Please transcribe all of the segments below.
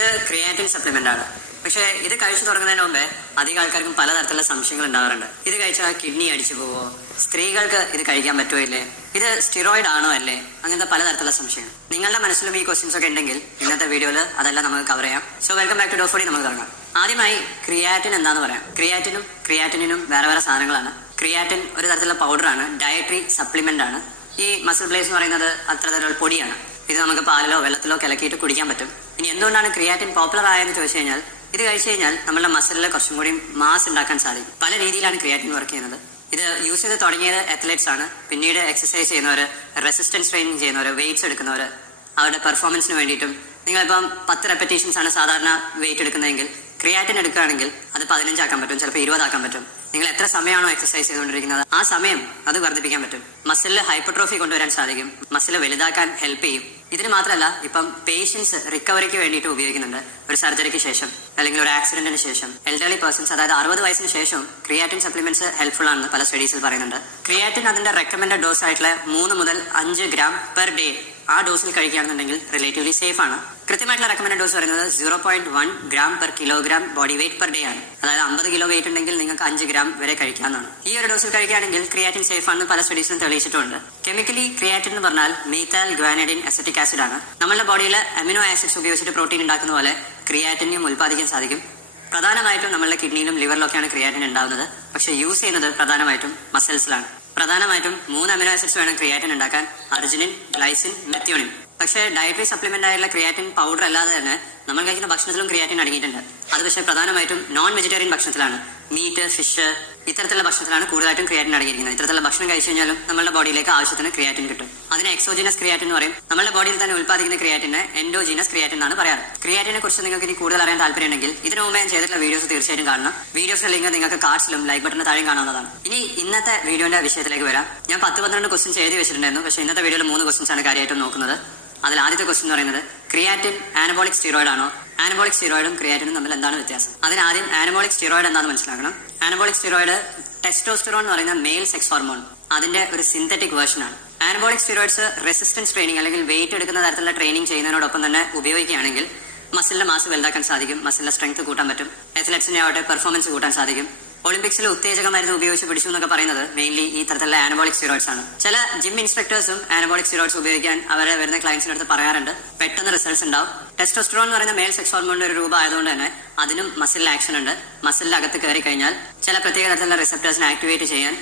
ഇത് creatine supplement ആണ്. പക്ഷേ ഇത് കഴിച്ചു തുടങ്ങുന്നതിന് മുമ്പേ അധികം ആൾക്കാർക്കും പലതരത്തിലുള്ള സംശയങ്ങൾ ഉണ്ടാവാറുണ്ട്. ഇത് കഴിച്ചാൽ കിഡ്നി അടിച്ചു പോവോ, സ്ത്രീകൾക്ക് ഇത് കഴിക്കാൻ പറ്റുമോ ഇല്ലേ, ഇത് സ്റ്റിറോയിഡ് ആണോ അല്ലേ, അങ്ങനത്തെ പലതരത്തിലുള്ള സംശയങ്ങൾ നിങ്ങളുടെ മനസ്സിലും ഈ ക്വസ്റ്റ്യൻസ് ഒക്കെ ഉണ്ടെങ്കിൽ ഇന്നത്തെ വീഡിയോയിൽ അതെല്ലാം നമുക്ക് കവർ ചെയ്യാം. So welcome back to doff body. നമുക്ക് തുടങ്ങാം. ആദ്യമായി ക്രിയാറ്റിൻ എന്താന്ന് പറയാം. ക്രിയാറ്റിനും വേറെ വേറെ സാധനങ്ങളാണ്. ക്രിയാറ്റിൻ ഒരു തരത്തിലുള്ള പൗഡറാണ്, ഡയറ്ററി സപ്ലിമെന്റ് ആണ്. ഈ മസിൽ ബ്ലേസ് എന്ന് പറയുന്നത് അത്തരത്തിലുള്ള പൊടിയാണ്. ഇത് നമുക്ക് പാലിലോ വെള്ളത്തിലോ കലക്കിയിട്ട് കുടിക്കാൻ പറ്റും. ഇനി എന്തുകൊണ്ടാണ് ക്രിയാറ്റിൻ പോപ്പുലർ ആയെന്ന് ചോദിച്ചു കഴിഞ്ഞാൽ, ഇത് കഴിച്ചു കഴിഞ്ഞാൽ നമ്മുടെ മസിലിൽ കുറച്ചും കൂടി മാസ് ഉണ്ടാക്കാൻ സാധിക്കും. പല രീതിയിലാണ് ക്രിയാറ്റിൻ വർക്ക് ചെയ്യുന്നത്. ഇത് യൂസ് ചെയ്ത് തുടങ്ങിയത് അത്ലറ്റ്സ് ആണ്. പിന്നീട് എക്സസൈസ് ചെയ്യുന്നവർ, റെസിസ്റ്റൻസ് ട്രെയിനിങ് ചെയ്യുന്നവർ, വെയിറ്റ്സ് എടുക്കുന്നവർ, അവരുടെ പെർഫോമൻസിന് വേണ്ടിയിട്ടും. നിങ്ങളിപ്പം 10 റെപ്പറ്റീഷൻസ് ആണ് സാധാരണ വെയിറ്റ് എടുക്കുന്നതെങ്കിൽ ക്രിയാറ്റിൻ എടുക്കുകയാണെങ്കിൽ അത് 15 ആക്കാൻ പറ്റും, ചിലപ്പോൾ 20 ആക്കാൻ പറ്റും. നിങ്ങൾ എത്ര സമയമാണോ എക്സസൈസ് ചെയ്തുകൊണ്ടിരിക്കുന്നത് ആ സമയം അത് വർദ്ധിപ്പിക്കാൻ പറ്റും. മസിലിൽ ഹൈപ്പർട്രോഫി കൊണ്ടുവരാൻ സാധിക്കും. മസിൽ വലുതാക്കാൻ ഹെൽപ്പ് ചെയ്യും. ഇതിന് മാത്രമല്ല, ഇപ്പം പേഷ്യൻസ് റിക്കവറിക്ക് വേണ്ടിയിട്ട് ഉപയോഗിക്കുന്നുണ്ട്. ഒരു സർജറിക്ക് ശേഷം അല്ലെങ്കിൽ ഒരു ആക്സിഡന്റിന് ശേഷം എൽഡർലി പേഴ്സൺസ്, അതായത് 60 വയസ്സിന് ശേഷം ക്രിയാറ്റിൻ സപ്ലിമെന്റ്സ് ഹെൽപ്ഫുൾ ആണെന്ന് പല സ്റ്റഡീസിൽ പറയുന്നുണ്ട്. ക്രിയാറ്റിൻ അതിന്റെ റെക്കമെൻഡഡ് ഡോസ് ആയിട്ടുള്ള 3 മുതൽ 5 ഗ്രാം പെർ ഡേ ആ ഡോസിൽ കഴിക്കുകയാണെന്നുണ്ടെങ്കിൽ റിലേറ്റീവ്ലി സേഫ് ആണ്. കൃത്യമായിട്ടുള്ള റെക്കമെൻഡഡ് ഡോസ് പറയുന്നത് 0.1 gram per kilogram body weight per day ആണ്. അതായത് 50 കിലോ വെയിറ്റ് ഉണ്ടെങ്കിൽ നിങ്ങൾക്ക് 5 ഗ്രാം വരെ കഴിക്കാവുന്നതാണ്. ഈ ഒരു ഡോസിൽ കഴിക്കുകയാണെങ്കിൽ ക്രിയാറ്റിൻ സേഫ് ആണെന്ന് പല സ്റ്റഡീസിലും തെളിയിച്ചിട്ടുണ്ട്. കെമിക്കലി ക്രിയാറ്റിൻ എന്ന് പറഞ്ഞാൽ മീഥൈൽ ഗ്വാനഡിൻ അസറ്റിക് ആസിഡ് ആണ്. നമ്മുടെ ബോഡിയിൽ അമിനോ ആസിഡ്സ് ഉപയോഗിച്ചിട്ട് പ്രോട്ടീൻ ഉണ്ടാക്കുന്ന പോലെ ക്രിയാറ്റിനും ഉൽപ്പാദിക്കാൻ സാധിക്കും. പ്രധാനമായിട്ടും നമ്മളുടെ കിഡ്നിയിലും ലിവറിലൊക്കെയാണ് ക്രിയാറ്റിൻ ഉണ്ടാവുന്നത്. പക്ഷേ യൂസ് ചെയ്യുന്നത് പ്രധാനമായിട്ടും മസിൽസിലാണ്. പ്രധാനമായിട്ടും 3 അമിനോ ആസിഡ്സ് വേണം ക്രിയാറ്റിൻ ഉണ്ടാക്കാൻ: അർജിനിൻ, ഗ്ലൈസിൻ, മെത്യോണിൻ. പക്ഷേ ഡയറ്ററി സപ്ലിമെന്റ് ആയിട്ടുള്ള ക്രിയാറ്റിൻ പൗഡർ അല്ലാതെ തന്നെ നമ്മൾ കഴിക്കുന്ന ഭക്ഷണത്തിലും ക്രിയാറ്റിൻ അടങ്ങിയിട്ടുണ്ട്. അത് പക്ഷേ പ്രധാനമായിട്ടും നോൺ വെജിറ്റേറിയൻ ഭക്ഷണത്തിലാണ്. മീറ്റ്, ഫിഷ്, ഇത്തരത്തിലുള്ള ഭക്ഷണത്തിലാണ് കൂടുതലായിട്ടും ക്രിയാറ്റിൻ അടങ്ങിയിരിക്കുന്നത്. ഇത്തരത്തിലുള്ള ഭക്ഷണം കഴിച്ചു കഴിഞ്ഞാലും നമ്മുടെ ബോഡിയിലേക്ക് ആവശ്യത്തിന് ക്രിയാറ്റിൻ കിട്ടും. അതിന് എക്സോജിനസ് ക്രിയാറ്റിൻ എന്ന് പറയും. നമ്മുടെ ബോഡിയിൽ തന്നെ ഉൽപ്പാദിക്കുന്ന ക്രിയാറ്റിനെ എൻഡോജീനസ് ക്രിയാറ്റിൻ എന്നാണ് പറയാറ്. ക്രിയാറ്റിനെ കുറിച്ച് നിങ്ങൾക്ക് ഇനി കൂടുതൽ അറിയാൻ താല്പര്യമുണ്ടെങ്കിൽ ഇതിനു മുമ്പ് ഞാൻ ചെയ്തിട്ടുള്ള വീഡിയോസ് തീർച്ചയായിട്ടും കാണണം. വീഡിയോസിന്റെ ലിങ്ക് നിങ്ങൾക്ക് കാർഡ്സിലും ലൈക്ക് ബട്ടണിന് താഴെ കാണാവുന്നതാണ്. ഇനി ഇന്നത്തെ വീഡിയോന്റെ വിഷയത്തിലേക്ക് വരാം. ഞാൻ 10-12 ക്വസ്റ്റ്യൻസ് എഴുതി വെച്ചിട്ടുണ്ടായിരുന്നു. പക്ഷേ ഇന്നത്തെ വീഡിയോയിൽ 3 ക്വസ്റ്റ്യൻസ് ആണ് കാര്യമായിട്ടും നോക്കുന്നത്. അതിൽ ആദ്യത്തെ ക്വസ്റ്റ്യൻ എന്ന് പറയുന്നത്, ക്രിയാറ്റിൻ ആനബോളിക് സ്റ്റീറോയിഡ് ആണോ? ആനബോളിക് സ്റ്റീറോയിഡും ക്രിയാറ്റിനും തമ്മിൽ എന്താണ് വ്യത്യാസം? അതിനാദ്യം ആനബോളിക് സ്റ്റീറോയിഡ് എന്താണെന്ന് മനസ്സിലാക്കണം. ആനബോളിക് സ്റ്റീറോയിഡ് ടെസ്റ്റോസ്റ്റെറോൺ എന്ന് പറയുന്ന മെയിൽ സെക്സ് ഹോർമോൺ, അതിന്റെ ഒരു സിന്തറ്റിക് വേർഷൻ ആണ്. ആനബോളിക് സ്റ്റീറോയിഡ്സ് റെസിസ്റ്റൻസ് ട്രെയിനിങ് അല്ലെങ്കിൽ വെയിറ്റ് എടുക്കുന്ന തരത്തിലുള്ള ട്രെയിനിങ് ചെയ്യുന്നതിനോടൊപ്പം തന്നെ ഉപയോഗിക്കുകയാണെങ്കിൽ മസിലിന്റെ മാസ് വലുതാക്കാൻ സാധിക്കും, മസിലിന്റെ സ്ട്രെങ്ത് കൂട്ടാൻ പറ്റും, അത്ലറ്റ്സിന്റെ ആവട്ടെ പെർഫോമൻസ് കൂട്ടാൻ സാധിക്കും. ഒളിമ്പിക്സിൽ ഉത്തേജക മരുന്ന് ഉപയോഗിച്ച് പിടിച്ചു എന്നൊക്കെ പറയുന്നത് മെയിൻലി ഈ തരത്തിലുള്ള ആനബോളിക് സ്റ്റീറോയിഡ്സ് ആണ്. ചില ജിം ഇൻസ്ട്രക്ടേഴ്സും ആനബോളിക് സ്റ്റീറോയിഡ്സ് ഉപയോഗിക്കാൻ അവരെ വരുന്ന ക്ലയൻസിന്റെ അടുത്ത് പറയാറുണ്ട്. പെട്ടെന്ന് റിസൾട്ട്സ് ഉണ്ടാവും. ടെസ്റ്റോസ്റ്റെറോൺ എന്ന് പറയുന്ന മെയിൽ സെക്സ് ഹോർമോണിന്റെ ഒരു രൂപം ആയതുകൊണ്ട് തന്നെ അതിനും മസിലിൽ ആക്ഷൻ ഉണ്ട്. മസിലിന്റെ അകത്ത് കയറി കഴിഞ്ഞാൽ ചില പ്രത്യേക തരത്തിലുള്ള റിസപ്റ്റേഴ്സിനെ ആക്ടിവേറ്റ് ചെയ്യാൻ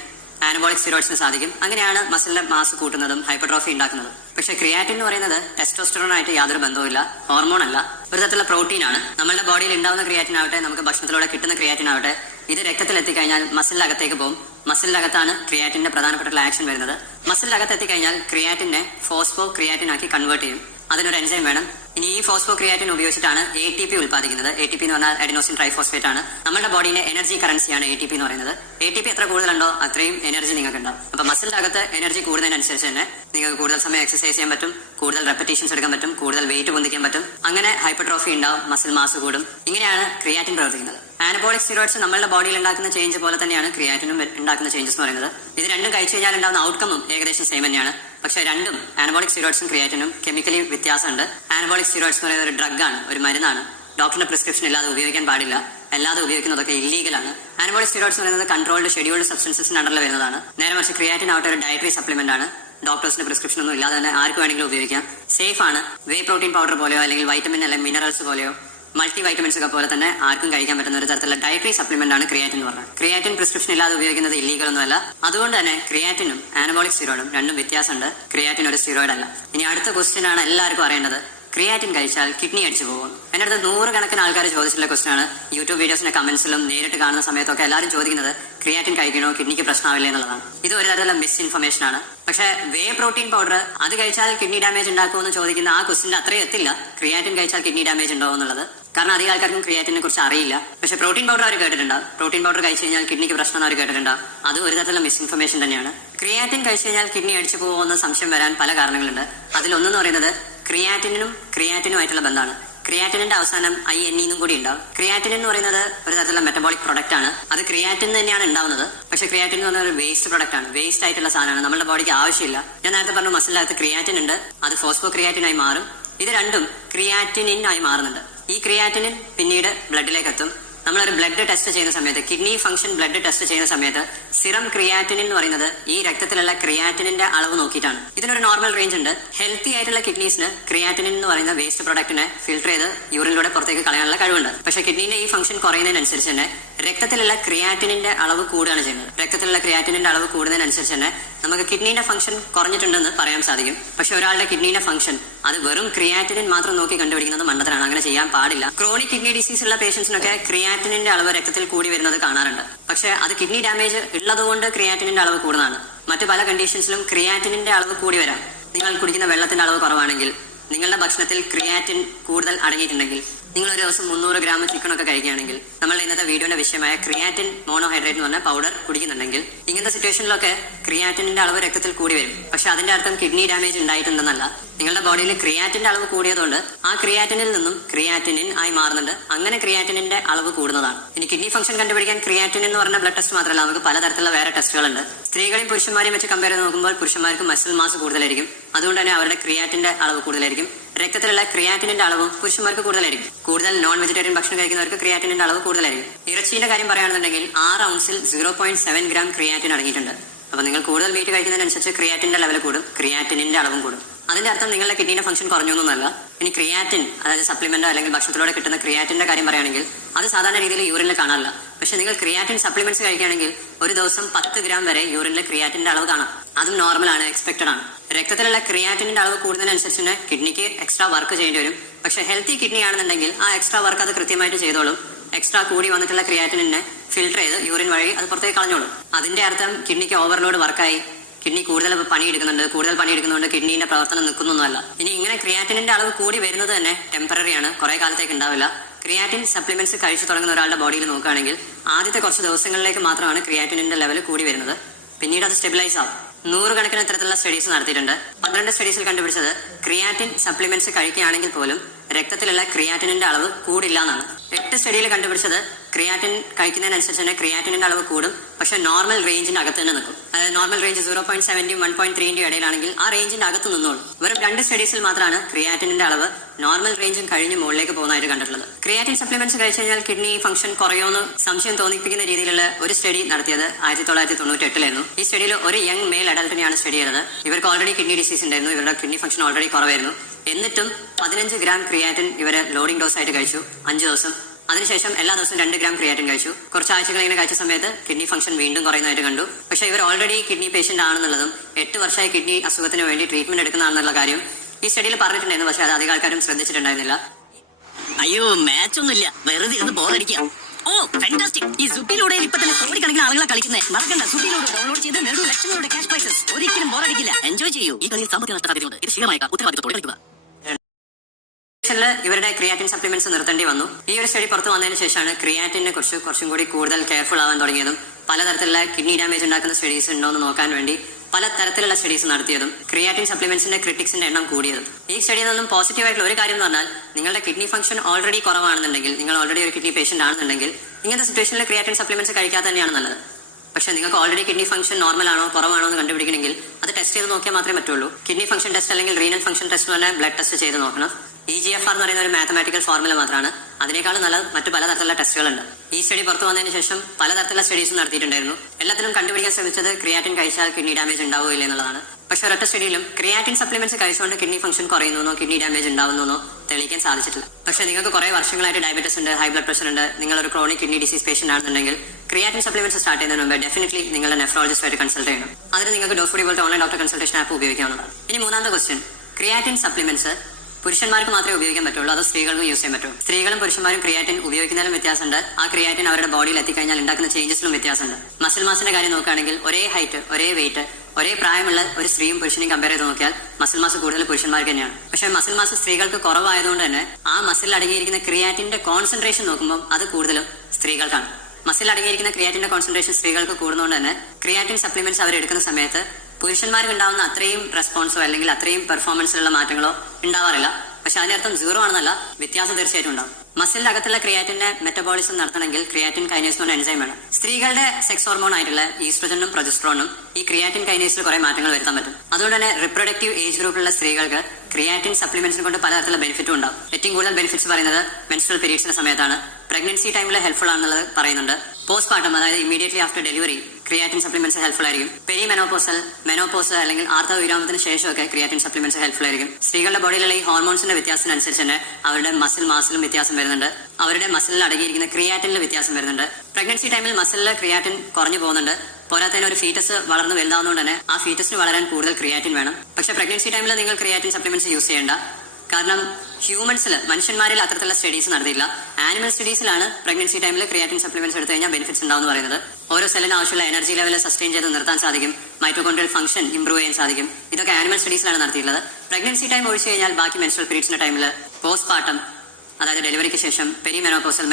ആനബോളിക് സ്റ്റീറോയിഡ്സിന് സാധിക്കും. അങ്ങനെയാണ് മസിലിന്റെ മാസ് കൂട്ടുന്നതും ഹൈപ്പർട്രോഫി ഉണ്ടാക്കുന്നതും. പക്ഷേ ക്രിയാറ്റിൻ എന്ന് പറയുന്നത് ടെസ്റ്റോസ്റ്റെറോൺ ആയിട്ട് യാതൊരു ബന്ധവുമില്ല, ഹോർമോൺ അല്ല, ഒരു തരത്തിലുള്ള പ്രോട്ടീൻ ആണ്. നമ്മുടെ ബോഡിയിൽ ഉണ്ടാവുന്ന ക്രിയാറ്റിൻ ആവട്ടെ, നമുക്ക് ഭക്ഷണത്തിലൂടെ കിട്ടുന്ന ക്രിയാറ്റിൻ ആവട്ടെ, ഇത് രക്തത്തിൽ എത്തിക്കഴിഞ്ഞാൽ മസിലിനകത്തേക്ക് പോകും. മസിലിനകത്താണ് ക്രിയാറ്റിന്റെ പ്രധാനപ്പെട്ട ആക്ഷൻ വരുന്നത്. മസിലിനകത്ത് എത്തിക്കഴിഞ്ഞാൽ ക്രിയാറ്റിനെ ഫോസ്ഫോ ക്രിയാറ്റിൻ ആക്കി കൺവേർട്ട് ചെയ്യും. അതിനൊരു എൻസൈം വേണം. ഇനി ഈ ഫോസ്ഫോ ക്രിയാറ്റിൻ ഉപയോഗിച്ചിട്ടാണ് ATP ഉൽപ്പാദിക്കുന്നത്. ATP എന്ന് പറഞ്ഞാൽ അഡിനോസിൻ ട്രൈഫോസ്ഫേറ്റ് ആണ്. നമ്മുടെ ബോഡിയിലെ എനർജി കറൻസിയാണ് ATP എന്ന് പറയുന്നത്. ATP എത്ര കൂടുതലുണ്ടോ അത്രയും എനർജി നിങ്ങൾക്ക് ഉണ്ടാവും. അപ്പൊ മസിലിന്റെ അകത്ത് എനർജി കൂടുന്നതിനനുസരിച്ച് തന്നെ നിങ്ങൾക്ക് കൂടുതൽ സമയം എക്സസൈസ് ചെയ്യാൻ പറ്റും, കൂടുതൽ റെപ്പറ്റീഷൻസ് എടുക്കാൻ പറ്റും, കൂടുതൽ വെയിറ്റ് പൊന്തിക്കാൻ പറ്റും. അങ്ങനെ ഹൈപ്പർട്രോഫി ഉണ്ടാവും, മസിൽ മാസ് കൂടും. ഇങ്ങനെയാണ് ക്രിയാറ്റിൻ പ്രവർത്തിക്കുന്നത്. ആനബോളിക് സ്റ്റീറോയിഡ്സ് നമ്മളുടെ ബോഡിയിൽ ഉണ്ടാക്കുന്ന ചേഞ്ച് പോലെ തന്നെയാണ് ക്രിയാറ്റിനും ഉണ്ടാക്കുന്ന ചേഞ്ചസ് എന്ന് പറയുന്നത്. ഇത് രണ്ടും കഴിച്ചു കഴിഞ്ഞാൽ ഉണ്ടാകുന്ന ഔട്ട്കമും ഏകദേശം സെയിം തന്നെയാണ്. പക്ഷേ രണ്ടും, ആനബോളിക് സ്റ്റീറോയിഡ്സും ക്രിയാറ്റിനും കെമിക്കലി വ്യത്യാസമുണ്ട്. ആനബോളിക് സ്റ്റീറോയിഡ്സ് എന്ന് പറയുന്നത് ഒരു ഡ്രഗാണ്, ഒരു മരുന്നാണ്. ഡോക്ടറിന്റെ പ്രിസ്ക്രിപ്ഷൻ ഇല്ലാതെ ഉപയോഗിക്കാൻ പാടില്ല. അല്ലാതെ ഉപയോഗിക്കുന്നതൊക്കെ ഇല്ലീഗലാണ്. ആനബോളിക് സ്റ്റീറോയിഡ്സ് എന്ന് പറയുന്നത് കൺട്രോൾഡ് ഷെഡ്യൂൾഡ് സബ്സ്റ്റൻസസിന് അണ്ടറിൽ വരുന്നതാണ്. നേരെ മറിച്ച് ക്രിയാറ്റിൻ ആവട്ടെ ഒരു ഡയറ്ററി സപ്ലിമെന്റ് ആണ്. ഡോക്ടേഴ്സിന്റെ പ്രിസ്ക്രിപ്ഷൻ ഒന്നും ഇല്ലാതെ തന്നെ ആർക്ക് വേണമെങ്കിലും ഉപയോഗിക്കാം. സേഫ് ആണ്. വേ പ്രോട്ടീൻ പൗഡർ പോലെയോ അല്ലെങ്കിൽ വൈറ്റമിൻ അല്ലെങ്കിൽ മിനറൽസ് പോലെയോ മൾട്ടി വൈറ്റമിൻസ് ഒക്കെ പോലെ തന്നെ ആർക്കും കഴിക്കാൻ പറ്റുന്ന ഒരു തരത്തിലുള്ള ഡയറ്ററി സപ്ലിമെന്റ് ആണ് ക്രിയാറ്റിൻ എന്ന് പറഞ്ഞത്. ക്രിയാറ്റിൻ പ്രിസ്ക്രിപ്ഷൻ ഇല്ലാതെ ഉപയോഗിക്കുന്നത് ഇല്ലീഗൽ ഒന്നുമല്ല. അതുകൊണ്ട് തന്നെ ക്രിയാറ്റിനും ആനബോളിക് സ്റ്റീറോയിഡും രണ്ടും വ്യത്യാസമുണ്ട്. ക്രിയാറ്റിൻ ഒരു സ്റ്റീറോയിഡ് അല്ല. ഇനി അടുത്ത ക്വസ്റ്റ്യൻ ആണ് എല്ലാവർക്കും അറിയേണ്ടത്, ക്രിയാറ്റിൻ കഴിച്ചാൽ കിഡ്നി അടിച്ചു പോകും. എൻ്റെ അടുത്ത് 100 കണക്കിന് ആൾക്കാർ ചോദിച്ചിട്ടുള്ള ക്വസ്റ്റ്യൻ ആണ്. യൂട്യൂബ് വീഡിയോസിന്റെ കമന്റ്സിലും നേരിട്ട് കാണുന്ന സമയത്തൊക്കെ എല്ലാവരും ചോദിക്കുന്നത് ക്രിയാറ്റിൻ കഴിക്കണോ, കിഡ്നിക്ക് പ്രശ്നമാവില്ലേ എന്നുള്ളതാണ്. ഇത് ഒരു തരത്തിലുള്ള മിസ് ഇൻഫർമേഷൻ ആണ്. പക്ഷേ വേ പ്രോട്ടീൻ പൗഡർ അത് കഴിച്ചാൽ കിഡ്നി ഡാമേജ് ഉണ്ടാക്കുമെന്ന് ചോദിക്കുന്ന ആ ക്വസ്റ്റിന്റെ അത്രയും എത്തില്ല ക്രിയാറ്റിൻ കഴിച്ചാൽ കിഡ്നി ഡാമേജ് ഉണ്ടോ എന്നുള്ളത്. കാരണം അധികം ആൾക്കാർക്കും ക്രിയാറ്റിനെ കുറിച്ച് അറിയില്ല. പക്ഷേ പ്രോട്ടീൻ പൗഡർ അവർ കേട്ടിട്ടുണ്ടാവും. പ്രോട്ടീൻ പൗഡർ കഴിച്ചു കഴിഞ്ഞാൽ കിഡ്നിക്ക് പ്രശ്നം അവർ കേട്ടിട്ടുണ്ടാവും. അത് ഒരു തരത്തിലുള്ള മിസ് ഇൻഫർമേഷൻ തന്നെയാണ്. ക്രിയാറ്റിൻ കഴിച്ചു കഴിഞ്ഞാൽ കിഡ്നി അടിച്ചു പോകുമെന്ന സംശയം വരാൻ പല കാരണങ്ങളുണ്ട്. അതിലൊന്നെന്ന് പറയുന്നത് ക്രിയാറ്റിനുമായിട്ടുള്ള ബന്ധമാണ്. ക്രിയാറ്റിനിന്റെ അവസാനം INE എന്നും കൂടി ഉണ്ടാവും. ക്രിയാറ്റിൻ എന്ന് പറയുന്നത് ഒരു തരത്തിലുള്ള മെറ്റബോളിക് പ്രൊഡക്റ്റ് ആണ്. അത് ക്രിയാറ്റിൻ തന്നെയാണ് ഉണ്ടാവുന്നത്. പക്ഷെ ക്രിയാറ്റിൻ എന്ന് പറഞ്ഞ ഒരു വേസ്റ്റ് പ്രൊഡക്റ്റ് ആണ്, വേസ്റ്റ് ആയിട്ടുള്ള സാധനമാണ്, നമ്മുടെ ബോഡിക്ക് ആവശ്യമില്ല. ഞാൻ നേരത്തെ പറഞ്ഞു മസിലിനകത്ത് ക്രിയാറ്റിൻ ഉണ്ട്, അത് ഫോസ്ഫോ ക്രിയാറ്റിനായി മാറും. ഇത് രണ്ടും ക്രിയാറ്റിനിൻ ആയി മാറുന്നുണ്ട്. ഈ ക്രിയാറ്റിനിൻ പിന്നീട് ബ്ലഡിലേക്ക് എത്തും. നമ്മളൊരു ബ്ലഡ് ടെസ്റ്റ് ചെയ്യുന്ന സമയത്ത്, കിഡ്നി ഫംഗ്ഷൻ ബ്ലഡ് ടെസ്റ്റ് ചെയ്യുന്ന സമയത്ത് സിറം ക്രിയാറ്റിനിൻ എന്ന് പറയുന്നത് ഈ രക്തത്തിലുള്ള ക്രിയാറ്റിനിന്റെ അളവ് നോക്കിയിട്ടാണ്. ഇതിനൊരു നോർമൽ റേഞ്ച് ഉണ്ട്. ഹെൽത്തി ആയിട്ടുള്ള കിഡ്നീസിന് ക്രിയാറ്റിനിൻ എന്ന് പറയുന്ന വേസ്റ്റ് പ്രൊഡക്റ്റിനെ ഫിൽട്ടർ ചെയ്ത് യൂറിനിലൂടെ പുറത്തേക്ക് കളയാനുള്ള കഴിവുണ്ട്. പക്ഷേ കിഡ്നിന്റെ ഈ ഫംഗ്ഷൻ കുറയുന്നതിനനുസരിച്ച് തന്നെ രക്തത്തിലുള്ള ക്രിയാറ്റിനിന്റെ അളവ് കൂടുകയാണ് ചെയ്യുന്നത്. രക്തത്തിലുള്ള ക്രിയാറ്റിനിന്റെ അളവ് കൂടുന്നതിനനുസരിച്ച് തന്നെ നമുക്ക് കിഡ്നിയുടെ ഫംഗ്ഷൻ കുറഞ്ഞിട്ടുണ്ടെന്ന് പറയാൻ സാധിക്കും. പക്ഷെ ഒരാളുടെ കിഡ്നിയുടെ ഫംഗ്ഷൻ അത് വെറും ക്രിയാറ്റിനിൻ മാത്രം നോക്കി കണ്ടുപിടിക്കുന്നത് മണ്ടത്തരാണ്. അങ്ങനെ ചെയ്യാൻ പാടില്ല. ക്രോണിക് കിഡ്നി ഡിസീസ് ഉള്ള പേഷ്യൻസിനൊക്കെ ക്രിയാറ്റിനിന്റെ അളവ് രക്തത്തിൽ കൂടി വരുന്നത് കാണാറുണ്ട്. പക്ഷെ അത് കിഡ്നി ഡാമേജ് ഉള്ളതുകൊണ്ട് ക്രിയാറ്റിനിന്റെ അളവ് കൂടുന്നതാണ്. മറ്റു പല കണ്ടീഷൻസിലും ക്രിയാറ്റിനിന്റെ അളവ് കൂടി വരാം. നിങ്ങൾ കുടിക്കുന്ന വെള്ളത്തിന്റെ അളവ് കുറവാണെങ്കിൽ, നിങ്ങളുടെ ഭക്ഷണത്തിൽ ക്രിയാറ്റിൻ കൂടുതൽ അടങ്ങിയിട്ടുണ്ടെങ്കിൽ, നിങ്ങൾ ഒരു ദിവസം 300 ഗ്രാം ചിക്കനൊക്കെ കഴിക്കുകയാണെങ്കിൽ, നമ്മൾ ഇന്നത്തെ വീഡിയോയുടെ വിഷയമായ ക്രിയാറ്റിൻ മോണോഹൈഡ്രേറ്റ് എന്ന് പറഞ്ഞ പൗഡർ കുടിക്കുന്നുണ്ടെങ്കിൽ, ഇങ്ങനത്തെ സിറ്റുവേഷനിലൊക്കെ ക്രിയാറ്റിനിന്റെ അളവ് രക്തത്തിൽ കൂടി വരും. പക്ഷെ അതിന്റെ അർത്ഥം കിഡ്നി ഡാമേജ് ഉണ്ടായിട്ടുണ്ടെന്നല്ല. നിങ്ങളുടെ ബോഡിയിൽ ക്രിയാറ്റിന്റെ അളവ് കൂടിയതുകൊണ്ട് ആ ക്രിയാറ്റിനിൽ നിന്നും ക്രിയാറ്റിനിൻ ആയി മാറുന്നുണ്ട്. അങ്ങനെ ക്രിയാറ്റിനിന്റെ അളവ് കൂടുന്നതാണ്. ഇനി കിഡ്നി ഫംഗ്ഷൻ കണ്ടുപിടിക്കാൻ ക്രിയാറ്റിൻ എന്ന് പറഞ്ഞ ബ്ലഡ് ടെസ്റ്റ് മാത്രമല്ല, നമുക്ക് പലതരത്തിലുള്ള വേറെ ടെസ്റ്റുകളുണ്ട്. സ്ത്രീകളെയും പുരുഷന്മാരെയും വെച്ച് കമ്പയർ ചെയ്ത് നോക്കുമ്പോൾ പുരുഷന്മാർക്ക് മസിൽ മാസ് കൂടുതലായിരിക്കും. അതുകൊണ്ട് തന്നെ അവരുടെ ക്രിയാറ്റിന്റെ അളവ് കൂടുതലായിരിക്കും. രക്തത്തിലുള്ള ക്രിയാറ്റിനിന്റെ അളവും പുരുഷന്മാർക്ക് കൂടുതലായിരിക്കും. കൂടുതൽ നോൺ വെജിറ്റേറിയൻ ഭക്ഷണം കഴിക്കുന്നവർക്ക് ക്രിയാറ്റിനിന്റെ അളവ് കൂടുതലായിരിക്കും. ഇറച്ചിയുടെ കാര്യം പറയുകയാണെന്നുണ്ടെങ്കിൽ 6 ഔൺസിൽ 0.7 ഗ്രാം ക്രിയാറ്റിൻ അടങ്ങിയിട്ടുണ്ട്. അപ്പൊ നിങ്ങൾ കൂടുതൽ മീറ്റ് കഴിക്കുന്നതിനനുസരിച്ച് ക്രിയാറ്റിന്റെ ലെവൽ കൂടും, ക്രിയാറ്റിനിന്റെ അളവും കൂടും. അതിന്റെ അർത്ഥം നിങ്ങളുടെ കിഡ്നിയുടെ ഫംഗ്ഷൻ കുറഞ്ഞു എന്നല്ല. ഇനി ക്രിയാറ്റിൻ, അതായത് സപ്ലിമെന്റോ അല്ലെങ്കിൽ ഭക്ഷണത്തിലൂടെ കിട്ടുന്ന ക്രിയാറ്റിന്റെ കാര്യം പറയുകയാണെങ്കിൽ അത് സാധാരണ രീതിയിൽ യൂറിനിൽ കാണാറില്ല. പക്ഷെ നിങ്ങൾ ക്രിയാറ്റിൻ സപ്ലിമെന്റ്സ് കഴിക്കുകയാണെങ്കിൽ ഒരു ദിവസം 10 ഗ്രാം വരെ യൂറിനിലെ ക്രിയാറ്റിന്റെ അളവ് കാണാം. അതും നോർമൽ ആണ്, എക്സ്പെക്ടഡ് ആണ്. രക്തത്തിലുള്ള ക്രിയാറ്റിന്റെ അളവ് കൂടുന്നതിനനുസരിച്ച് തന്നെ കിഡ്നിക്ക് എക്സ്ട്രാ വർക്ക് ചെയ്യേണ്ടി വരും. പക്ഷെ ഹെൽത്തി കിഡ്നി ആണെന്നുണ്ടെങ്കിൽ ആ എക്സ്ട്രാ വർക്ക് അത് കൃത്യമായിട്ട് ചെയ്തോളും. എക്സ്ട്രാ കൂടി വന്നിട്ടുള്ള ക്രിയാറ്റിനെ ഫിൽട്ടർ ചെയ്ത് യൂറിൻ വഴി അത് പുറത്തേക്ക് കളഞ്ഞോളും. അതിന്റെ അർത്ഥം കിഡ്നിക്ക് ഓവർലോഡ് വർക്കായി, കിഡ്നി കൂടുതൽ പണിയെടുക്കുന്നുണ്ട് കിഡ്നിന്റെ പ്രവർത്തനം നിൽക്കുന്നൊന്നുമല്ല. ഇനി ഇങ്ങനെ ക്രിയാറ്റിനിന്റെ അളവ് കൂടി വരുന്നത് തന്നെ ടെമ്പററി ആണ്, കുറെ കാലത്തേക്ക് ഉണ്ടാവില്ല. ക്രിയാറ്റിൻ സപ്ലിമെന്റ്സ് കഴിച്ചു തുടങ്ങുന്ന ഒരാളുടെ ബോഡിയിൽ നോക്കുകയാണെങ്കിൽ ആദ്യത്തെ കുറച്ച് ദിവസങ്ങളിലേക്ക് മാത്രമാണ് ക്രിയാറ്റിനിന്റെ ലെവൽ കൂടി വരുന്നത്. പിന്നീട് അത് സ്റ്റെബിലൈസ് ആവും. 100 കണക്കിന് ഇത്തരത്തിലുള്ള സ്റ്റഡീസ് നടത്തിയിട്ടുണ്ട്. 12 സ്റ്റഡീസിൽ കണ്ടുപിടിച്ചത് ക്രിയാറ്റിൻ സപ്ലിമെന്റ്സ് കഴിക്കുകയാണെങ്കിൽ പോലും രക്തത്തിലുള്ള ക്രിയാറ്റിനിന്റെ അളവ് കൂടില്ല എന്നാണ്. 8 സ്റ്റഡിയിൽ കണ്ടുപിടിച്ചത് ക്രിയാറ്റിൻ കഴിക്കുന്നതിനനുസരിച്ച് തന്നെ ക്രിയാറ്റിനിന്റെ അളവ് കൂടും, പക്ഷെ നോർമൽ റേഞ്ചിന്റെ അകത്ത് തന്നെ നിൽക്കും. അതായത് നോർമൽ റേഞ്ച് 0.7 1.3 ഇടയിലാണെങ്കിൽ ആ റേഞ്ചിന്റെ അകത്ത് നിന്നോളും. വെറും 2 സ്റ്റഡീസിൽ മാത്രമാണ് ക്രിയാറ്റിനിന്റെ അളവ് നോർമൽ റേഞ്ചും കഴിഞ്ഞ് മുകളിലേക്ക് പോകുന്നതായിട്ട് കണ്ടിട്ടുള്ളത്. ക്രിയാറ്റിൻ സപ്ലിമെന്റ്സ് കഴിച്ചു കഴിഞ്ഞാൽ കിഡ്നി ഫംഗ്ഷൻ കുറയുമെന്ന് സംശയം തോന്നിപ്പിക്കുന്ന രീതിയിലുള്ള ഒരു സ്റ്റഡി നടത്തിയത് 1998 ഈ സ്റ്റഡിയിൽ ഒരു യങ് മെയിൽ അഡൽട്ടിനെയാണ് സ്റ്റഡി ചെയ്തത്. ഇവർക്ക് ഓൾറെഡി കിഡ്നി ഡിസീസ് ഉണ്ടായിരുന്നു. ഇവരുടെ കിഡ്നി ഫംഗ്ഷൻ ഓൾറെഡി കുറവായിരുന്നു. എന്നിട്ടും 15 ഗ്രാം ക്രിയാറ്റിൻ ഇവര് ലോഡിംഗ് ഡോസ് ആയിട്ട് കഴിച്ചു 5 ദിവസം. അതിനുശേഷം എല്ലാ ദിവസവും 2 ഗ്രാം ക്രിയാറ്റിൻ കഴിച്ചു. കുറച്ച് ആഴ്ചകൾ ഇങ്ങനെ കഴിച്ച സമയത്ത് കിഡ്നി ഫംഗ്ഷൻ വീണ്ടും കുറയുന്നതായിട്ട് കണ്ടു. പക്ഷെ ഇവർ ഓൾറെഡി കിഡ്നി പേഷ്യന്റ് ആണെന്നുള്ളതും 8 വർഷമായി കിഡ്നി അസുഖത്തിന് വേണ്ടി ട്രീറ്റ്മെന്റ് എടുക്കുന്നതാണെന്നുള്ള കാര്യം ഈ സ്റ്റഡിയിൽ പറഞ്ഞിട്ടുണ്ടായിരുന്നു. പക്ഷെ അത് അധികം ആൾക്കാരും ശ്രദ്ധിച്ചിട്ടുണ്ടായിരുന്നില്ല. അയ്യോ, മാച്ച് ഒന്നുമില്ല, വെറുതെ ഇരുന്ന് ബോറടിക്കാം. ഓ ഫാന്റാസ്റ്റിക്! ഈ സുപ്പിലൂടെ ഇപ്പൊ തന്നെ കോടിക്കണക്കിന് ആളുകളെ കളിക്കുന്നത്. മറക്കണ്ട, സുപ്പിലൂടെ ഡൗൺലോഡ് ചെയ്ത് നേടൂ ലക്ഷങ്ങളുടെ ക്യാഷ് പ്രൈസസ്. ഒരിക്കലും ബോറടിക്കില്ല, എൻജോയ് ചെയ്യൂ. ഈ കളിയിൽ സാമ്പത്തിക നഷ്ടസാധ്യതയുണ്ട്. ഇത് ശീലമായ ഉത്തരവാദിത്തത്തോടെ കളിക്കുക. ഇവരുടെ ക്രിയാറ്റിൻ സപ്ലിമെന്റ്സ് നിർത്തേണ്ടി വന്നു. ഈ ഒരു സ്റ്റഡി പുറത്തു വന്നതിന് ശേഷമാണ് ക്രിയാറ്റിനെ കുറിച്ച് കുറച്ചും കൂടി കൂടുതൽ കെയർഫുൾ ആവാൻ തുടങ്ങിയതും പലതരത്തിലുള്ള കിഡ്നി ഡാമേജ് ഉണ്ടാക്കുന്ന സ്റ്റഡീസ് ഉണ്ടോ എന്ന് നോക്കാൻ വേണ്ടി പലതരത്തിലുള്ള സ്റ്റഡീസ് നടത്തിയതും ക്രിയാറ്റിൻ സപ്ലിമെന്റ്സിന്റെ ക്രിറ്റിക്സിന്റെ എണ്ണം കൂടിയതും. ഈ സ്റ്റഡിയിൽ നിന്നും പോസിറ്റീവ് ആയിട്ടുള്ള ഒരു കാര്യം എന്ന് പറഞ്ഞാൽ, നിങ്ങളുടെ കിഡ്നി ഫംഗ്ഷൻ ഓൾറെഡി കുറവാണെന്നുണ്ടെങ്കിൽ, നിങ്ങൾ ഓൾറെഡി ഒരു കിഡ്നി പേഷ്യന്റ് ആണെന്നുണ്ടെങ്കിൽ ഇങ്ങനത്തെ സിറ്റുവേഷനിൽ ക്രിയാറ്റിൻ സപ്ലിമെന്റ്സ് കഴിക്കാതെ തന്നെയാണ് നല്ലത്. പക്ഷെ നിങ്ങൾക്ക് ഓൾറെഡി കിഡ്നി ഫംഗ്ഷൻ നോർമൽ ആണോ കുറവാണോ എന്ന് കണ്ടുപിടിക്കണമെങ്കിൽ അത് ടെസ്റ്റ് ചെയ്ത് നോക്കിയാൽ മാത്രമേ പറ്റുള്ളൂ. കിഡ്നി ഫംഗ്ഷൻ ടെസ്റ്റ് അല്ലെങ്കിൽ റീനൽ ഫംഗ്ഷൻ ടെസ്റ്റ് തന്നെ ബ്ലഡ് ടെസ്റ്റ് ചെയ്ത് നോക്കണം. EGFR എന്ന് പറയുന്ന ഒരു മാത്തമാറ്റിക്കൽ ഫോർമുല മാത്രമാണ്. അതിനേക്കാളും നല്ല മറ്റു പലതരത്തിലുള്ള ടെസ്റ്റുകളുണ്ട്. ഈ സ്റ്റഡി പുറത്തു വന്നതിന് ശേഷം പലതരത്തിലുള്ള സ്റ്റഡീസ് നടത്തിയിട്ടുണ്ടായിരുന്നു. എല്ലാത്തിനും കണ്ടുപിടിക്കാൻ ശ്രമിച്ചത് ക്രിയാറ്റിൻ കഴിച്ചാൽ കിഡ്നി ഡാമേജ് ഉണ്ടാവുകയില്ല എന്നുള്ളതാണ്. പക്ഷെ ഒരൊറ്റ സ്റ്റഡിയിലും ക്രിയാറ്റിൻ സപ്ലിമെന്റ്സ് കഴിച്ചുകൊണ്ട് കിഡ്നി ഫംഗ്ഷൻ കുറയുന്നോ കിഡ്നി ഡാമേജ് ഉണ്ടാവുന്നോ തെളിയിക്കാൻ സാധിച്ചിട്ടില്ല. പക്ഷെ നിങ്ങൾക്ക് കുറെ വർഷങ്ങളായിട്ട് ഡയബറ്റീസ് ഉണ്ട്, ഹൈ ബ്ലഡ് പ്രഷർ ഉണ്ട്, നിങ്ങൾ ഒരു ക്രോണിക് കിഡ്നി ഡിസീസ് പേഷ്യന്റ് ആണെന്നുണ്ടെങ്കിൽ ക്രിയാറ്റിൻ സപ്ലിമെന്റ്സ് സ്റ്റാർട്ട് ചെയ്യുന്നതിന് മുമ്പ് ഡെഫിനറ്റ്ലി നിങ്ങളുടെ നെഫ്രോളജിസ്റ്റുമായിട്ട് കൺസൾട്ട് ചെയ്യണം. അതിന് നിങ്ങൾക്ക് ഡോസ് ഫുഡി പോലത്തെ ഓൺലൈൻ ഡോക്ടർ കൺസൾട്ടേഷൻ ആപ്പ് ഉപയോഗിക്കാവുന്നതാണ്. ഇനി മൂന്നാമത്തെ ക്വസ്റ്റ്യൻ, ക്രിയാറ്റിൻ സപ്ലിമെന്റ്സ് പുരുഷന്മാർക്ക് മാത്രമേ ഉപയോഗിക്കാൻ പറ്റുള്ളൂ, അത് സ്ത്രീകൾക്കും യൂസ് ചെയ്യാൻ പറ്റും? സ്ത്രീകളും പുരുഷന്മാരും ക്രിയാറ്റിൻ ഉപയോഗിക്കുന്നതിലും വ്യത്യാസമുണ്ട്. ആ ക്രിയാറ്റിൻ അവരുടെ ബോഡിയിൽ എത്തിക്കഴിഞ്ഞാൽ ഉണ്ടാക്കുന്ന ചേഞ്ചസിലും വ്യത്യാസമുണ്ട്. മസിൽ മാസിന്റെ കാര്യം നോക്കുകയാണെങ്കിൽ ഒരേ ഹൈറ്റ്, ഒരേ വെയിറ്റ്, ഒരേ പ്രായമുള്ള ഒരു സ്ത്രീയും പുരുഷനെയും കമ്പയർ ചെയ്ത് നോക്കിയാൽ മസിൽ മാസ് കൂടുതൽ പുരുഷന്മാർക്ക് തന്നെയാണ്. പക്ഷേ മസിൽ മാസ് സ്ത്രീകൾക്ക് കുറവായതുകൊണ്ട് തന്നെ ആ മസിൽ അടങ്ങിയിരിക്കുന്ന ക്രിയാറ്റിന്റെ കോൺസെൻട്രേഷൻ നോക്കുമ്പോൾ അത് കൂടുതലും സ്ത്രീകൾക്കാണ്. മസിൽ അടങ്ങിയിരിക്കുന്ന ക്രിയാറ്റിന്റെ കോൺസെൻട്രേഷൻ സ്ത്രീകൾക്ക് കൂടുന്നതുകൊണ്ട് തന്നെ ക്രിയാറ്റിൻ സപ്ലിമെന്റ്സ് അവർ എടുക്കുന്ന സമയത്ത് പുരുഷന്മാർക്ക് ഉണ്ടാവുന്ന അത്രയും റെസ്പോൺസോ അല്ലെങ്കിൽ അത്രയും പെർഫോമൻസിലുള്ള മാറ്റങ്ങളോ ഉണ്ടാവാറില്ല. പക്ഷെ അതിനർത്ഥം സീറോ ആണെന്നല്ല, വ്യത്യാസം തീർച്ചയായിട്ടും ഉണ്ടാവും. മസിലിന്റെ അകത്തുള്ള ക്രിയാറ്റിന്റെ മെറ്റബോളിസം നടത്തണമെങ്കിൽ ക്രിയാറ്റിൻ കൈനേസ് എന്ന് പറഞ്ഞ എൻസൈം വേണം. സ്ത്രീകളുടെ സെക്സ് ഹോർമോൺ ആയിട്ടുള്ള ഈസ്ട്രജനും പ്രൊജസ്ട്രോണും ഈ ക്രിയാറ്റിൻ കൈനേസിൽ കുറെ മാറ്റങ്ങൾ വരുത്താൻ പറ്റും. അതുകൊണ്ട് തന്നെ റിപ്രൊഡക്റ്റീവ് ഏജ് ഗ്രൂപ്പിലുള്ള സ്ത്രീകൾക്ക് ക്രിയാറ്റിൻ സപ്ലിമെന്റ്സിനെ കൊണ്ട് പലതരത്തിലുള്ള ബെനിഫിറ്റും ഉണ്ടാവും. ഏറ്റവും കൂടുതൽ ബെനിഫിറ്റ്സ് പറയുന്നത് മെൻസ്ട്രൽ പീരീഡ്സിന്റെ സമയത്താണ്. പ്രഗ്നൻസി ടൈമിൽ ഹെൽപ്ഫുൾ ആണെന്നുള്ളത് പറയുന്നുണ്ട്. പോസ്റ്റ് പാർട്ടം, അതായത് immediately after delivery creatine supplements helpful ആയിരിക്കും. പെരി മെനോപോസ് അല്ലെങ്കിൽ ആർത്തവ വിരാമത്തിന് ശേഷമൊക്കെ ക്രിയാറ്റിൻ സപ്ലിമെന്റ്സ് ഹെൽപ്ഫുൾ ആയിരിക്കും. സ്ത്രീകളുടെ ബോഡിയിലുള്ള ഈ ഹോർമോൺസിന്റെ വ്യത്യാസത്തിനനുസരിച്ച് തന്നെ അവരുടെ മസിൽ മാസിലും വ്യത്യാസം വരുന്നുണ്ട്. അവരുടെ മസിലിൽ അടങ്ങിയിരിക്കുന്ന ക്രിയാറ്റിനിൽ വ്യത്യാസം വരുന്നുണ്ട്. പ്രഗ്നൻസി ടൈമിൽ മസിലിൽ ക്രിയാറ്റിൻ കുറഞ്ഞു പോകുന്നുണ്ട്. പോരാത്തതിന് ഒരു ഫീറ്റസ് വളർന്ന് വലുതാവുന്നതുകൊണ്ട് തന്നെ ആ ഫീറ്റസിന് വളരാൻ കൂടുതൽ ക്രിയാറ്റിൻ വേണം. പക്ഷേ പ്രഗ്നൻസി ടൈമിൽ നിങ്ങൾ ക്രിയാറ്റിൻ സപ്ലിമെന്റ്സ് യൂസ് ചെയ്യേണ്ട. കാരണം ഹ്യൂമൻസിൽ, മനുഷ്യന്മാരിൽ അത്തരത്തിലുള്ള സ്റ്റഡീസ് നടത്തിയില്ല. ആനിമൽ സ്റ്റഡീസിലാണ് പ്രഗ്നൻസി ടൈമിൽ ക്രിയാറ്റിൻ സപ്ലിമെന്റ്സ് എടുത്തു കഴിഞ്ഞാൽ ബെനിഫിറ്റ്സ് ഉണ്ടാവും എന്ന് പറയുന്നത്. ഓരോ സെല്ലിന് ആവശ്യമുള്ള എനർജി ലെവൽ സസ്റ്റെയിൻ ചെയ്ത് നിർത്താൻ സാധിക്കും. മൈറ്റോകോൺഡ്രിയൽ ഫംഗ്ഷൻ ഇംപ്രൂവ് ചെയ്യാൻ സാധിക്കും. ഇതൊക്കെ ആനിമൽ സ്റ്റഡീസിലാണ് നടത്തിയിട്ടുള്ളത്. പ്രഗ്നൻസി ടൈം ഒഴിച്ചു കഴിഞ്ഞാൽ ബാക്കി മെൻസ്ട്രൽ പീരീഡ്സിന്റെ ടൈമിൽ, പോസ്റ്റ് പാർട്ടം അതായത് ഡെലിവറിക്ക് ശേഷം,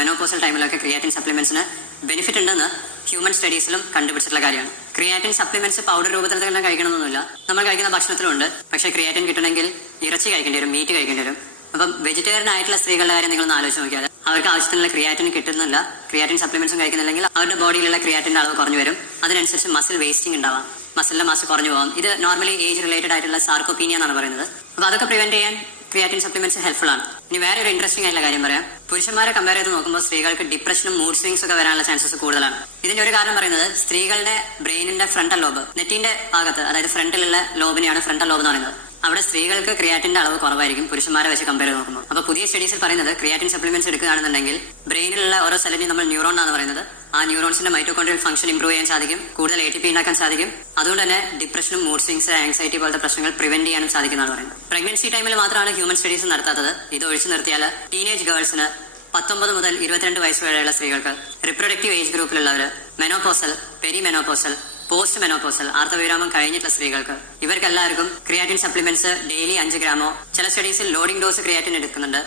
മെനോപോസൽ ടൈമിലൊക്കെ ക്രിയാറ്റിൻ സപ്ലിമെന്റ്സിന് ബെനിഫിറ്റ് ഉണ്ടെന്ന് ഹ്യൂമൻ സ്റ്റഡീസിലും കണ്ടുപിടിച്ചിട്ടുള്ള കാര്യമാണ്. ക്രിയാറ്റിൻ സപ്ലിമെന്റ്സ് പൗഡർ രൂപത്തിൽ തന്നെ കഴിക്കണമെന്നൊന്നുമില്ല. നമ്മൾ കഴിക്കുന്ന ഭക്ഷണത്തിലുണ്ട്. പക്ഷേ ക്രിയാറ്റിൻ കിട്ടണമെങ്കിൽ ഇറച്ചി കഴിക്കേണ്ടി വരും, മീറ്റ് കഴിക്കേണ്ടി വരും. അപ്പം വെജിറ്റേറിയൻ ആയിട്ടുള്ള സ്ത്രീകളുടെ കാര്യം നിങ്ങളൊന്ന് ആലോചിച്ച് നോക്കിയാൽ അവർക്ക് ആവശ്യത്തിനുള്ള ക്രിയാറ്റിൻ കിട്ടുന്നില്ല, ക്രിയാറ്റിൻ സപ്ലിമെന്റ്സും കഴിക്കുന്നില്ലെങ്കിൽ അവരുടെ ബോഡിയിലുള്ള ക്രിയാറ്റിന്റെ അളവ് കുറഞ്ഞു വരും. അതിനനുസരിച്ച് മസിൽ വേസ്റ്റിംഗ് ഉണ്ടാവാം, മസിലിന്റെ മാസ് കുറഞ്ഞു പോകാം. ഇത് നോർമലി ഏജ് റിലേറ്റഡ് ആയിട്ടുള്ള സാർക്കോപീനിയ എന്നാണ് പറയുന്നത്. അപ്പോൾ അതൊക്കെ പ്രിവെന്റ് ചെയ്യാൻ ക്രിയാറ്റിൻ സപ്ലിമെന്റ്സ് ഹെൽപ്ഫുൾ ആണ്. ഇനി വേറെ ഒരു ഇൻട്രസ്റ്റിംഗ് ആയിട്ടുള്ള കാര്യം പറയാം. പുരുഷന്മാരെ കമ്പയർ ചെയ്ത് നോക്കുമ്പോൾ സ്ത്രീകൾക്ക് ഡിപ്രഷനും മൂഡ് സ്വിങ്സ് ഒക്കെ വരാനുള്ള ചാൻസസ് കൂടുതലാണ്. ഇതിന്റെ ഒരു കാരണം പറയുന്നത് സ്ത്രീകളുടെ ബ്രെയിനിന്റെ ഫ്രണ്ടൽ ലോബ്, നെറ്റിന്റെ ഭാഗത്ത്, അതായത് ഫ്രണ്ടിലുള്ള ലോബിനെയാണ് ഫ്രണ്ടൽ ലോബ് എന്ന് പറയുന്നത്. അവിടെ സ്ത്രീകൾക്ക് ക്രിയാറ്റിന്റെ അളവ് കുറവായിരിക്കും പുരുഷന്മാരെ വെച്ച് കമ്പയർ ചെയ്ത് നോക്കുമ്പോൾ. അപ്പോൾ പുതിയ സ്റ്റഡീസിൽ പറയുന്നത് ക്രിയാറ്റിൻ സപ്ലിമെന്റ്സ് എടുക്കുകയാണെന്നുണ്ടെങ്കിൽ ബ്രെയിനിലുള്ള ഓരോ സെല്ലിനെയും നമ്മൾ ന്യൂറോൺ എന്നാണ് പറയുന്നത്. ആ ന്യൂറോൺസിന്റെ മൈറ്റോകോൺഡ്രിയൽ ഫംഗ്ഷൻ ഇംപ്രൂവ് ചെയ്യാൻ സാധിക്കും, കൂടുതൽ ATP ഉണ്ടാക്കാൻ സാധിക്കും. അതുകൊണ്ട് തന്നെ ഡിപ്രഷനും മൂഡ് സ്വിങ്സ്, ആങ്സൈറ്റി പോലത്തെ പ്രശ്നങ്ങൾ പ്രിവെന്റ് ചെയ്യാനും സാധിക്കുന്നതാണ് പറയുന്നത്. പ്രഗ്നൻസി ടൈമിൽ മാത്രമാണ് ഹ്യൂമൻ സ്റ്റഡീസ് നടത്താത്തത്. ഇത് ഒഴിച്ചു നിർത്തിയാൽ ടീനേജ് ഗേൾസിന് 19 മുതൽ 22 വയസ്സ് വരെയുള്ള സ്ത്രീകൾക്ക്, റിപ്രൊഡക്റ്റീവ് ഏജ് ഗ്രൂപ്പിലുള്ളവർ, മെനോപോസൽ, പെരിമെനോപോസൽ, പോസ്റ്റ് മെനോപോസൽ, ആർത്തവവിരാമം കഴിഞ്ഞിട്ടുള്ള സ്ത്രീകൾക്ക്, ഇവർക്കെല്ലാവർക്കും ക്രിയാറ്റിൻ സപ്ലിമെന്റ്സ് ഡെയിലി 5 ഗ്രാമോ, ചില സ്റ്റഡീസിൽ ലോഡിംഗ് ഡോസ് ക്രിയാറ്റിൻ എടുക്കുന്നുണ്ട്.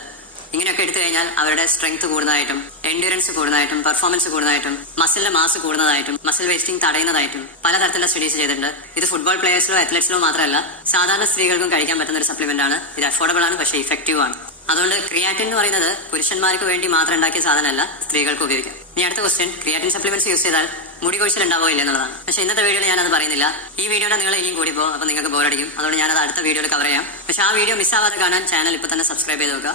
ഇങ്ങനെയൊക്കെ എടുത്തു കഴിഞ്ഞാൽ അവരുടെ സ്ട്രെങ്ത് കൂടുന്നതായിട്ടും, എൻഡ്യൂറൻസ് കൂടുന്നതായിട്ടും, പെർഫോമൻസ് കൂടുന്നതായിട്ടും, മസിലിന്റെ മാസ് കൂടുന്നതായിട്ടും, മസിൽ വേസ്റ്റിംഗ് തടയുന്നതായിട്ടും പലതരത്തിലുള്ള സ്റ്റഡീസ് ചെയ്തിട്ടുണ്ട്. ഇത് ഫുട്ബോൾ പ്ലേയേഴ്സിലോ അത്ലറ്റ്സിലോ മാത്രമല്ല, സാധാരണ സ്ത്രീകൾക്കും കഴിക്കാൻ പറ്റുന്ന ഒരു സപ്ലിമെന്റ് ആണ്. ഇത് അഫോർഡബിൾ ആണ്, പക്ഷേ ഇഫക്റ്റീവ് ആണ്. അതുകൊണ്ട് ക്രിയാറ്റിൻ എന്ന് പറയുന്നത് പുരുഷന്മാർക്ക് വേണ്ടി മാത്രം ഉണ്ടാക്കിയ സാധനമല്ല, സ്ത്രീകൾക്ക് ഉപയോഗിക്കാം. ഇനി അടുത്ത ക്വസ്റ്റ്യൻ, ക്രിയാറ്റിൻ സപ്ലിമെന്റ്സ് യൂസ് ചെയ്താൽ മുടി കൊഴിച്ചിൽ ഉണ്ടാവോ ഇല്ല എന്നുള്ളതാണ്. പക്ഷേ ഇന്നത്തെ വീഡിയോയിൽ ഞാനത് പറയുന്നില്ല. ഈ വീഡിയോയുടെ നിങ്ങൾ ഇനിയും കൂടി പോകും, അപ്പോൾ നിങ്ങൾക്ക് ബോറടിക്കും. അതുകൊണ്ട് ഞാനത് അടുത്ത വീഡിയോയിൽ കവർ ചെയ്യാം. പക്ഷേ ആ വീഡിയോ മിസ്സാവാതെ കാണാൻ ചാനൽ ഇപ്പോൾ തന്നെ സബ്സ്ക്രൈബ് ചെയ്ത് നോക്കുക.